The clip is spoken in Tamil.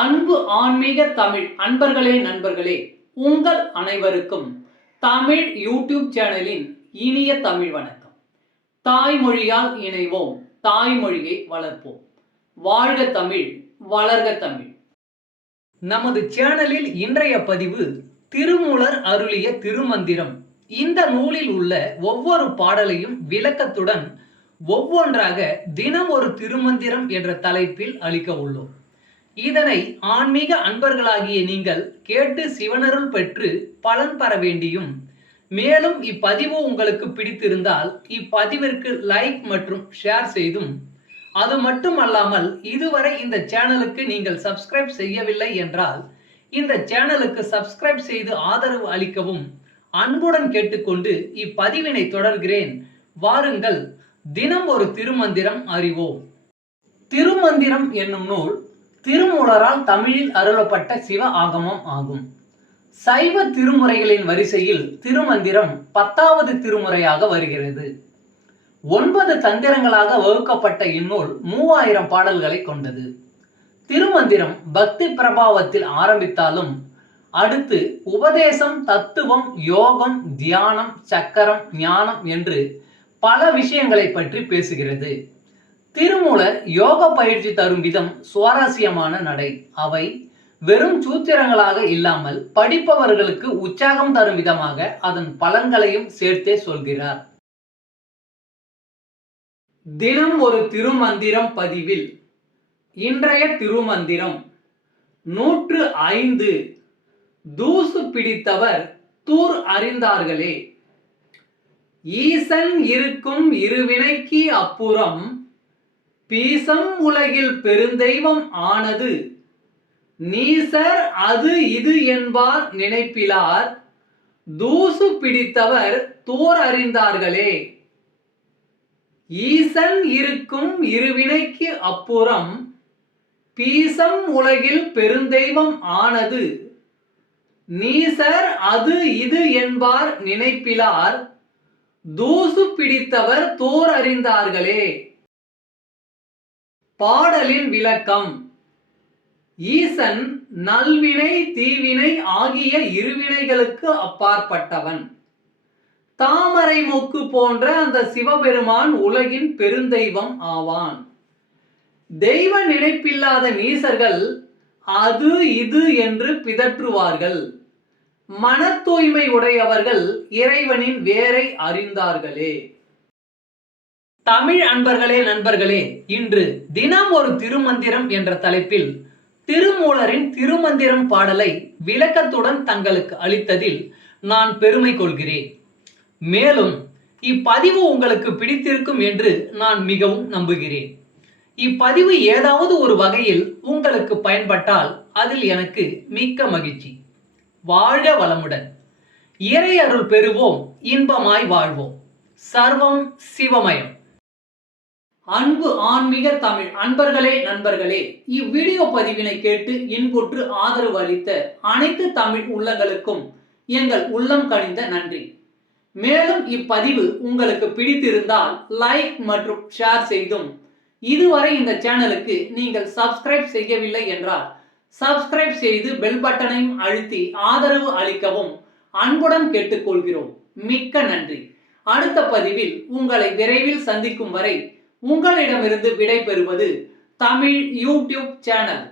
அன்பு ஆன்மீக தமிழ் அன்பர்களே நண்பர்களே, உங்கள் அனைவருக்கும் தமிழ் யூடியூப் சேனலின் இனிய தமிழ் வணக்கம். தாய்மொழியால் இணைவோம், தாய்மொழியை வளர்ப்போம். வாழ்க தமிழ், வளர்க தமிழ். நமது சேனலில் இன்றைய பதிவு திருமூலர் அருளிய திருமந்திரம். இந்த நூலில் உள்ள ஒவ்வொரு பாடலையும் விளக்கத்துடன் ஒவ்வொன்றாக தினம் ஒரு திருமந்திரம் என்ற தலைப்பில் அளிக்க உள்ளோம். இதனை ஆன்மீக அன்பர்களாகிய நீங்கள் கேட்டு சிவனருள் பெற்று பலன் பெற வேண்டியும், மேலும் இப்பதிவு உங்களுக்கு பிடித்திருந்தால் இப்பதிவிற்கு லைக் மற்றும் ஷேர் செய்தும், அது மட்டுமல்லாமல் இதுவரை இந்த சேனலுக்கு நீங்கள் சப்ஸ்கிரைப் செய்யவில்லை என்றால் இந்த சேனலுக்கு சப்ஸ்கிரைப் செய்து ஆதரவு அளிக்கவும் அன்புடன் கேட்டுக்கொண்டு இப்பதிவினை தொடர்கிறேன். வாருங்கள், தினம் ஒரு திருமந்திரம் அறிவோம். திருமந்திரம் என்னும் நூல் திருமூலரால் தமிழில் அருளப்பட்ட சிவ ஆகமம் ஆகும். சைவ திருமுறைகளின் வரிசையில் திருமந்திரம் 10வது திருமுறையாக வருகிறது. 9 தந்திரங்களாக வகுக்கப்பட்ட இந்நூல் 3000 பாடல்களை கொண்டது. திருமந்திரம் பக்தி பிரபாவத்தில் ஆரம்பித்தாலும் அடுத்து உபதேசம், தத்துவம், யோகம், தியானம், சக்கரம், ஞானம் என்று பல விஷயங்களை பற்றி பேசுகிறது. திருமூலர் யோக பயிற்சி தரும் விதம் சுவாரஸ்யமான நடை. அவை வெறும் சூத்திரங்களாக இல்லாமல் படிப்பவர்களுக்கு உற்சாகம் தரும் விதமாக அதன் பலன்களையும் சேர்த்தே சொல்கிறார். தினம் ஒரு திருமந்திரம் பதிவில் இன்றைய திருமந்திரம் 105. தூசு பிடித்தவர் தூர் அறிந்தார்களே. ஈசன் இருக்கும் இருவினைக்கு அப்புறம் பீசம் உலகில் பெருந்தெய்வம் ஆனது. நீசர் அது இது என்பார் நினைப்பிலார். தூசு பிடித்தவர் தூர் அறிந்தார்களே. ஈசன் இருக்கும் இருவினைக்கு அப்புறம் பீசம் உலகில் பெருந்தெய்வம் ஆனது. நீசர் அது இது என்பார் நினைப்பிலார். தூசு பிடித்தவர் தூர் அறிந்தார்களே. பாடலின் விளக்கம். ஈசன் நல்வினை தீவினை ஆகிய இருவினைகளுக்கு அப்பாற்பட்டவன். தாமரை மொக்கு போன்ற அந்த சிவபெருமான் உலகின் பெருந்தெய்வம் ஆவான். தெய்வ நினைப்பில்லாத நீசர்கள் அது இது என்று பிதற்றுவார்கள். மன தூய்மை உடையவர்கள் இறைவனின் வேரை அறிந்தார்களே. தமிழ் அன்பர்களே நண்பர்களே, இன்று தினம் ஒரு திருமந்திரம் என்ற தலைப்பில் திருமூலரின் திருமந்திரம் பாடலை விளக்கத்துடன் தங்களுக்கு அளித்ததில் நான் பெருமை கொள்கிறேன். மேலும் இப்பதிவு உங்களுக்கு பிடித்திருக்கும் என்று நான் மிகவும் நம்புகிறேன். இப்பதிவு ஏதாவது ஒரு வகையில் உங்களுக்கு பயன்பட்டால் அதில் எனக்கு மிக்க மகிழ்ச்சி. வாழ்க வளமுடன். இறை அருள் பெறுவோம், இன்பமாய் வாழ்வோம். சர்வம் சிவமயம். அன்பு ஆன்மீக தமிழ் அன்பர்களே நண்பர்களே, இவ்வீடியோ பதிவினை கேட்டு இன்புற்று ஆதரவு அளித்த அனைத்து தமிழ் உள்ளங்களுக்கும் எங்கள் உள்ளம் கனிந்த நன்றி. மேலும் இப்பதிவு உங்களுக்கு பிடித்திருந்தால் லைக் மற்றும் ஷேர் செய்தும், இதுவரை இந்த சேனலுக்கு நீங்கள் சப்ஸ்கிரைப் செய்யவில்லை என்றால் சப்ஸ்கிரைப் செய்து பெல் பட்டனையும் அழுத்தி ஆதரவு அளிக்கவும் அன்புடன் கேட்டுக்கொள்கிறோம். மிக்க நன்றி. அடுத்த பதிவில் உங்களை விரைவில் சந்திக்கும் வரை உங்களிடமிருந்து விடை பெறுவது தமிழ் யூடியூப் சேனல்.